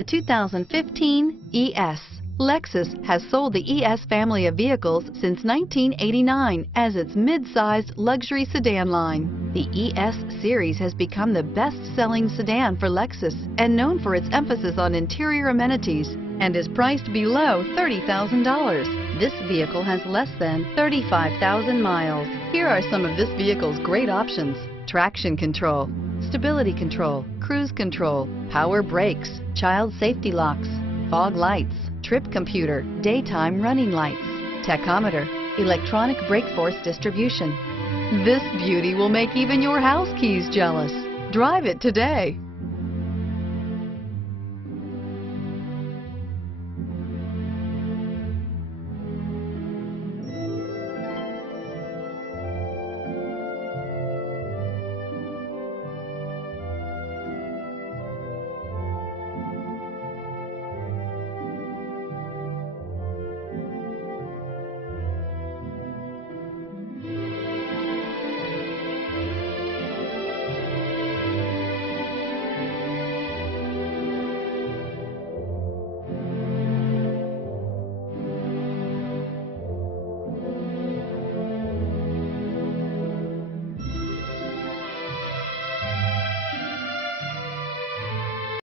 The 2015 ES. Lexus has sold the ES family of vehicles since 1989 as its mid-sized luxury sedan line. The ES series has become the best-selling sedan for Lexus and known for its emphasis on interior amenities and is priced below $30,000. This vehicle has less than 35,000 miles. Here are some of this vehicle's great options: traction control, stability control, cruise control, power brakes, child safety locks, fog lights, trip computer, daytime running lights, tachometer, electronic brake force distribution. This beauty will make even your house keys jealous. Drive it today.